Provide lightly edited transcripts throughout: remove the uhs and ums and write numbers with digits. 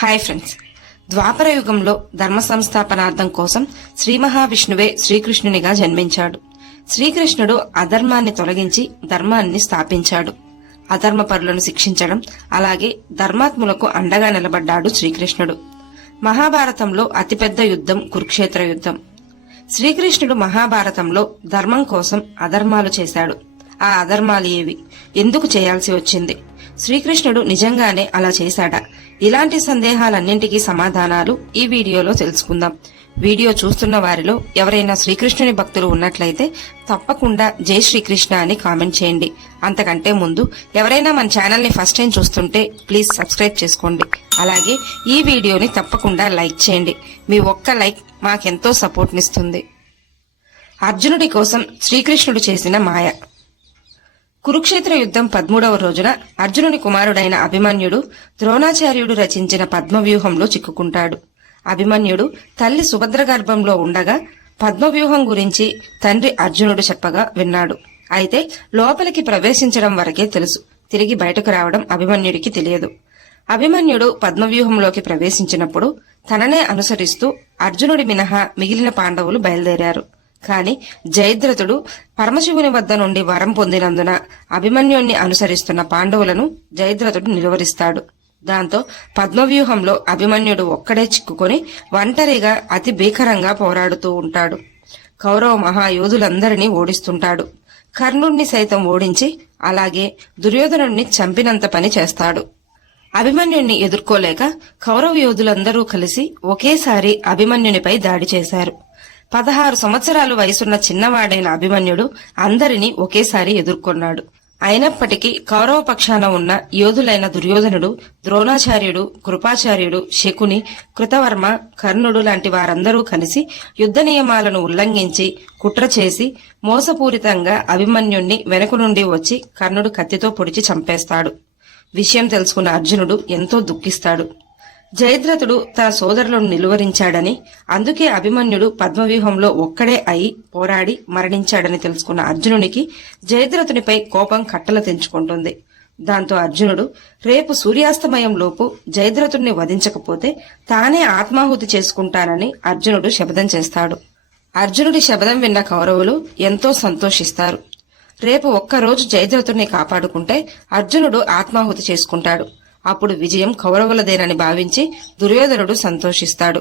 Hi friends, ద్వాపర యుగంలో ధర్మ సంస్థాపనార్థం కోసం శ్రీ మహావిష్ణువే శ్రీకృష్ణునిగా జన్మించాడు. శ్రీకృష్ణుడు అధర్మాన్ని తొలగించి ధర్మాన్ని స్థాపించాడు. అధర్మ పరులను శిక్షించడం, అలాగే ధర్మాత్ములకు అండగా నిలబడ్డాడు శ్రీకృష్ణుడు. మహాభారతంలో అతిపెద్ద యుద్ధం కురుక్షేత్ర యుద్ధం. శ్రీకృష్ణుడు మహాభారతంలో ధర్మం కోసం అధర్మాలు చేశాడు. ఆ అధర్మాలు ఏవి, ఎందుకు చేయాల్సి వచ్చింది, శ్రీకృష్ణుడు నిజంగానే అలా చేశాడా? ఇలాంటి సందేహాలన్నింటికీ సమాధానాలు ఈ వీడియోలో తెలుసుకుందాం. వీడియో చూస్తున్న వారిలో ఎవరైనా శ్రీకృష్ణుని భక్తులు ఉన్నట్లయితే తప్పకుండా జై శ్రీకృష్ణ అని కామెంట్ చేయండి. అంతకంటే ముందు ఎవరైనా మన ఛానల్ ని ఫస్ట్ టైం చూస్తుంటే ప్లీజ్ సబ్స్క్రైబ్ చేసుకోండి. అలాగే ఈ వీడియోని తప్పకుండా లైక్ చేయండి. మీ ఒక్క లైక్ మాకెంతో సపోర్ట్ నిస్తుంది. అర్జునుడి కోసం శ్రీకృష్ణుడు చేసిన మాయ. కురుక్షేత్ర యుద్ధం 13వ రోజున అర్జునుని కుమారుడైన అభిమన్యుడు ద్రోణాచార్యుడు రచించిన పద్మవ్యూహంలో చిక్కుకుంటాడు. అభిమన్యుడు తల్లి సుభద్ర గర్భంలో ఉండగా పద్మవ్యూహం గురించి తండ్రి అర్జునుడు చెప్పగా విన్నాడు. అయితే లోపలికి ప్రవేశించడం వరకే తెలుసు, తిరిగి బయటకు రావడం అభిమన్యుడికి తెలియదు. అభిమన్యుడు పద్మవ్యూహంలోకి ప్రవేశించినప్పుడు తననే అనుసరిస్తూ అర్జునుడి మినహా మిగిలిన పాండవులు బయలుదేరారు. కాని జయద్రథుడు పరమశివుని వద్ద నుండి వరం పొందినందున అభిమన్యుణ్ణి అనుసరిస్తున్న పాండవులను జయద్రథుడు నిలువరిస్తాడు. దాంతో పద్మవ్యూహంలో అభిమన్యుడు ఒక్కడే చిక్కుకొని ఒంటరిగా అతి భీకరంగా పోరాడుతూ ఉంటాడు. కౌరవ మహాయోధులందరినీ ఓడిస్తుంటాడు. కర్ణుణ్ణి సైతం ఓడించి అలాగే దుర్యోధనుణ్ణి చంపినంత పని చేస్తాడు. అభిమన్యుణ్ణి ఎదుర్కోలేక కౌరవ యోధులందరూ కలిసి ఒకేసారి అభిమన్యునిపై దాడి చేశారు. 16 సంవత్సరాలు వయసున్న చిన్నవాడైన అభిమన్యుడు అందరినీ ఒకేసారి ఎదుర్కొన్నాడు. అయినప్పటికీ కౌరవ పక్షాన ఉన్న యోధులైన దుర్యోధనుడు, ద్రోణాచార్యుడు, కృపాచార్యుడు, శకుని, కృతవర్మ, కర్ణుడు లాంటి వారందరూ కలిసి యుద్ధ నియమాలను ఉల్లంఘించి కుట్ర చేసి మోసపూరితంగా అభిమన్యుణ్ణి వెనుక నుండి వచ్చి కర్ణుడు కత్తితో పొడిచి చంపేస్తాడు. విషయం తెలుసుకున్న అర్జునుడు ఎంతో దుఃఖిస్తాడు. జయద్రథుడు తన సోదరులను నిలువరించాడని, అందుకే అభిమన్యుడు పద్మవ్యూహంలో ఒక్కడే అయి పోరాడి మరణించాడని తెలుసుకున్న అర్జునునికి జయద్రథునిపై కోపం కట్టలు తెంచుకుంటుంది. దాంతో అర్జునుడు రేపు సూర్యాస్తమయంలోపు జయద్రథుడిని వధించకపోతే తానే ఆత్మాహుతి చేసుకుంటానని అర్జునుడు శపథం చేస్తాడు. అర్జునుడి శపథం విన్న కౌరవులు ఎంతో సంతోషిస్తారు. రేపు ఒక్కరోజు జయద్రథుడిని కాపాడుకుంటే అర్జునుడు ఆత్మాహుతి చేసుకుంటాడు. అప్పుడు విజయం కౌరవులదేనని భావించి దుర్యోధనుడు సంతోషిస్తాడు.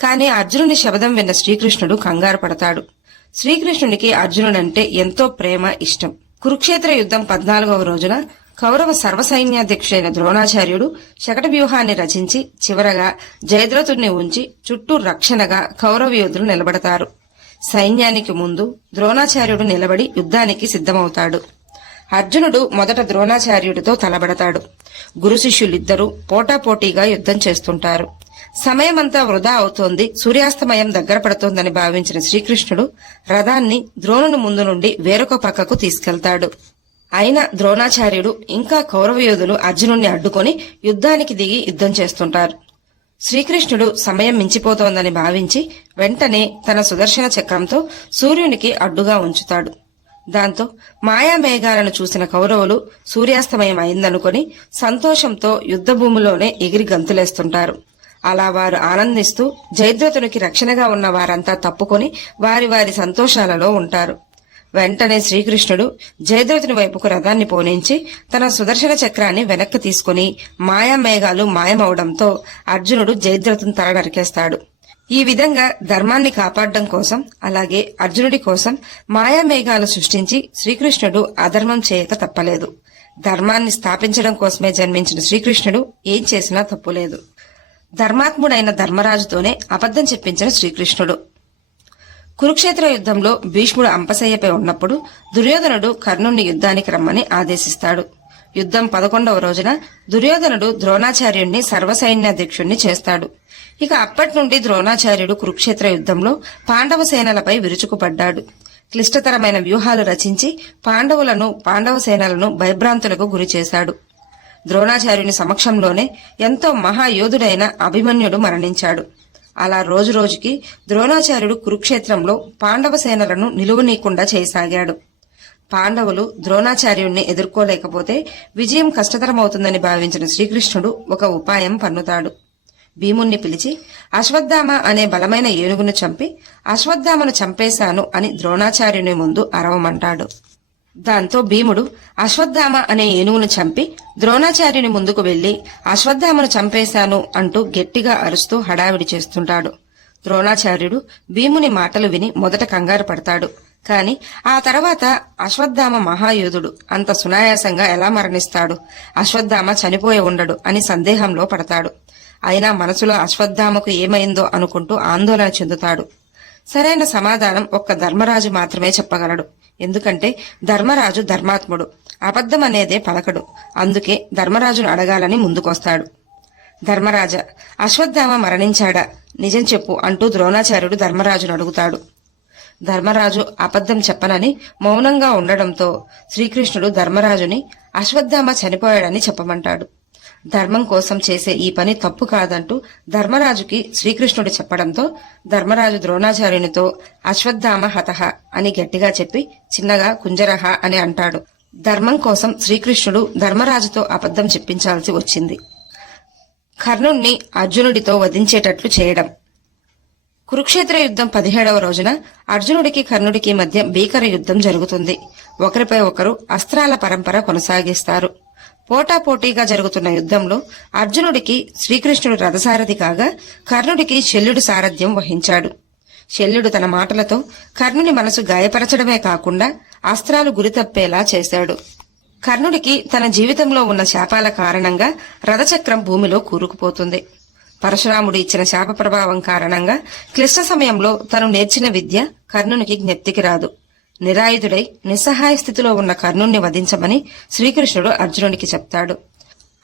కాని అర్జునుని శబదం విన్న శ్రీకృష్ణుడు కంగారు పడతాడు. శ్రీకృష్ణునికి అర్జునుడంటే ఎంతో ప్రేమ, ఇష్టం. కురుక్షేత్ర యుద్ధం 14వ రోజున కౌరవ సర్వసైన్యాధ్యక్షుడైన ద్రోణాచార్యుడు శకట వ్యూహాన్ని రచించి చివరగా జయద్రథుడిని ఉంచి చుట్టూ రక్షణగా కౌరవ యోధులు నిలబడతారు. సైన్యానికి ముందు ద్రోణాచార్యుడు నిలబడి యుద్ధానికి సిద్ధమవుతాడు. అర్జునుడు మొదట ద్రోణాచార్యుడితో తలబడతాడు. గురు శిష్యులిద్దరూ పోటాపోటీగా యుద్ధం చేస్తుంటారు. సమయమంతా వృధా అవుతోంది, సూర్యాస్తమయం దగ్గర పడుతోందని భావించిన శ్రీకృష్ణుడు రథాన్ని ద్రోణుని ముందు నుండి వేరొక పక్కకు తీసుకెళ్తాడు. అయినా ద్రోణాచార్యుడు ఇంకా కౌరవ యోధులు అర్జునుణ్ణి అడ్డుకొని యుద్ధానికి దిగి యుద్ధం చేస్తుంటారు. శ్రీకృష్ణుడు సమయం మించిపోతోందని భావించి వెంటనే తన సుదర్శన చక్రంతో సూర్యునికి అడ్డుగా ఉంచుతాడు. దాంతో మాయామేఘాలను చూసిన కౌరవులు సూర్యాస్తమయం అయిందనుకుని సంతోషంతో యుద్ధభూమిలోనే ఎగిరి గంతులేస్తుంటారు. అలా వారు ఆనందిస్తూ జయద్రథునికి రక్షణగా ఉన్న వారంతా తప్పుకొని వారి వారి సంతోషాలలో ఉంటారు. వెంటనే శ్రీకృష్ణుడు జయద్రథుని వైపుకు రథాన్ని పోనించి తన సుదర్శన చక్రాన్ని వెనక్కి తీసుకుని మాయామేఘాలు మాయమవడంతో అర్జునుడు జయద్రథుని తల నరికేస్తాడు. ఈ విధంగా ధర్మాన్ని కాపాడడం కోసం, అలాగే అర్జునుడి కోసం మాయామేఘాలు సృష్టించి శ్రీకృష్ణుడు అధర్మం చేయక తప్పలేదు. ధర్మాన్ని స్థాపించడం కోసమే జన్మించిన శ్రీకృష్ణుడు ఏం చేసినా తప్పులేదు. ధర్మాత్ముడైన ధర్మరాజుతోనే అబద్ధం చెప్పించిన శ్రీకృష్ణుడు. కురుక్షేత్ర యుద్ధంలో భీష్ముడు అంపశయ్యపై ఉన్నప్పుడు దుర్యోధనుడు కర్ణుణ్ణి యుద్ధానికి రమ్మని ఆదేశిస్తాడు. యుద్ధం 11వ రోజున దుర్యోధనుడు ద్రోణాచార్యుణ్ణి సర్వసైన్యాధ్యక్షుణ్ణి చేస్తాడు. ఇక అప్పటి నుండి ద్రోణాచార్యుడు కురుక్షేత్ర యుద్ధంలో పాండవ సేనలపై విరుచుకుపడ్డాడు. క్లిష్టతరమైన వ్యూహాలు రచించి పాండవ సేనలను భయభ్రాంతులకు గురిచేశాడు. ద్రోణాచార్యుని సమక్షంలోనే ఎంతో మహాయోధుడైన అభిమన్యుడు మరణించాడు. అలా రోజురోజుకి ద్రోణాచార్యుడు కురుక్షేత్రంలో పాండవ సేనలను నిలువనీయకుండా చేయసాగాడు. పాండవులు ద్రోణాచార్యుణ్ణి ఎదుర్కోలేకపోతే విజయం కష్టతరమవుతుందని భావించిన శ్రీకృష్ణుడు ఒక ఉపాయం పన్నుతాడు. భీముణ్ణి పిలిచి అశ్వత్థామ అనే బలమైన ఏనుగును చంపి అశ్వత్థామను చంపేశాను అని ద్రోణాచార్యుని ముందు అరవమంటాడు. దాంతో భీముడు అశ్వత్థామ అనే ఏనుగును చంపి ద్రోణాచార్యుని ముందుకు వెళ్లి అశ్వత్థామను చంపేశాను అంటూ గట్టిగా అరుస్తూ హడావిడి చేస్తుంటాడు. ద్రోణాచార్యుడు భీముని మాటలు విని మొదట కంగారు పడతాడు. కాని ఆ తర్వాత అశ్వత్థామ మహాయోధుడు, అంత సునాయాసంగా ఎలా మరణిస్తాడు, అశ్వత్థామ చనిపోయి ఉండడు అని సందేహంలో పడతాడు. అయినా మనసులో అశ్వత్థామకు ఏమైందో అనుకుంటూ ఆందోళన చెందుతాడు. సరైన సమాధానం ఒక్క ధర్మరాజు మాత్రమే చెప్పగలడు. ఎందుకంటే ధర్మరాజు ధర్మాత్ముడు, అబద్ధం అనేదే పలకడు. అందుకే ధర్మరాజును అడగాలని ముందుకొస్తాడు. ధర్మరాజ, అశ్వత్థామ మరణించాడా, నిజం చెప్పు అంటూ ద్రోణాచార్యుడు ధర్మరాజును అడుగుతాడు. ధర్మరాజు అబద్ధం చెప్పనని మౌనంగా ఉండడంతో శ్రీకృష్ణుడు ధర్మరాజుని అశ్వత్థామ చనిపోయాడని చెప్పమంటాడు. ధర్మం కోసం చేసే ఈ పని తప్పు కాదంటూ ధర్మరాజుకి శ్రీకృష్ణుడు చెప్పడంతో ధర్మరాజు ద్రోణాచార్యునితో అశ్వత్థామ హతః అని గట్టిగా చెప్పి చిన్నగా కుంజరహ అని అంటాడు. ధర్మం కోసం శ్రీకృష్ణుడు ధర్మరాజుతో అబద్ధం చెప్పించాల్సి వచ్చింది. కర్ణుణ్ణి అర్జునుడితో వధించేటట్లు చేయడం. కురుక్షేత్ర యుద్ధం 17వ రోజున అర్జునుడికి కర్ణుడికి మధ్య భీకర యుద్ధం జరుగుతుంది. ఒకరిపై ఒకరు అస్త్రాల పరంపర కొనసాగిస్తారు. పోటాపోటీగా జరుగుతున్న యుద్ధంలో అర్జునుడికి శ్రీకృష్ణుడు రథసారథి కాగా కర్ణుడికి శల్యుడు సారథ్యం వహించాడు. శల్యుడు తన మాటలతో కర్ణుని మనసు గాయపరచడమే కాకుండా అస్త్రాలు గురితప్పేలా చేశాడు. కర్ణుడికి తన జీవితంలో ఉన్న శాపాల కారణంగా రథచక్రం భూమిలో కూరుకుపోతుంది. పరశురాముడు ఇచ్చిన శాప ప్రభావం కారణంగా క్లిష్ట సమయంలో తను నేర్చిన విద్య కర్ణునికి జ్ఞప్తికి రాదు. నిరాయుధుడై నిస్సహాయ స్థితిలో ఉన్న కర్ణుణ్ణి వధించమని శ్రీకృష్ణుడు అర్జునుడికి చెప్తాడు.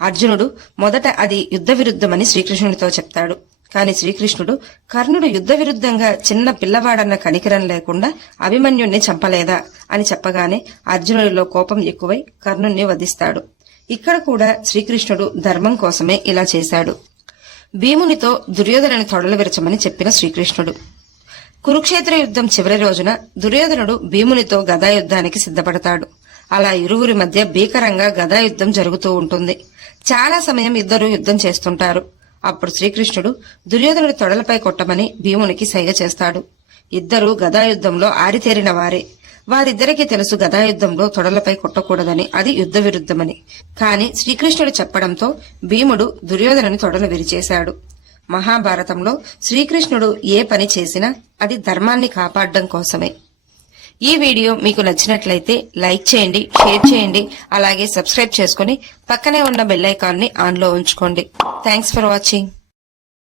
అర్జునుడు మొదట అది యుద్ధ విరుద్ధమని శ్రీకృష్ణుడితో చెప్తాడు. కాని శ్రీకృష్ణుడు కర్ణుడు యుద్ధ విరుద్ధంగా చిన్న పిల్లవాడన్న కనికరం లేకుండా అభిమన్యుణ్ణి చంపలేదా అని చెప్పగానే అర్జునుడిలో కోపం ఎక్కువై కర్ణుణ్ణి వధిస్తాడు. ఇక్కడ కూడా శ్రీకృష్ణుడు ధర్మం కోసమే ఇలా చేశాడు. భీమునితో దుర్యోధనుని తొడలు విరచమని చెప్పిన శ్రీకృష్ణుడు. కురుక్షేత్ర యుద్ధం చివరి రోజున దుర్యోధనుడు భీమునితో గదాయుద్ధానికి సిద్ధపడతాడు. అలా ఇరువురి మధ్య భీకరంగా గదాయుద్ధం జరుగుతూ ఉంటుంది. చాలా సమయం ఇద్దరు యుద్ధం చేస్తుంటారు. అప్పుడు శ్రీకృష్ణుడు దుర్యోధనుడి తొడలపై కొట్టమని భీమునికి సైగ చేస్తాడు. ఇద్దరూ గదాయుద్ధంలో ఆరితేరిన వారే. వారిద్దరికీ తెలుసు గదాయుద్ధంలో తొడలపై కొట్టకూడదని, అది యుద్ధ విరుద్ధమని. కాని శ్రీకృష్ణుడు చెప్పడంతో భీముడు దుర్యోధనుని తొడలు విరిచేశాడు. మహాభారతంలో శ్రీకృష్ణుడు ఏ పని చేసినా అది ధర్మాన్ని కాపాడడం కోసమే. ఈ వీడియో మీకు నచ్చినట్లయితే లైక్ చేయండి, షేర్ చేయండి, అలాగే సబ్స్క్రైబ్ చేసుకుని పక్కనే ఉన్న బెల్ ఐకాన్ ని ఆన్ లో ఉంచుకోండి. Thanks for watching.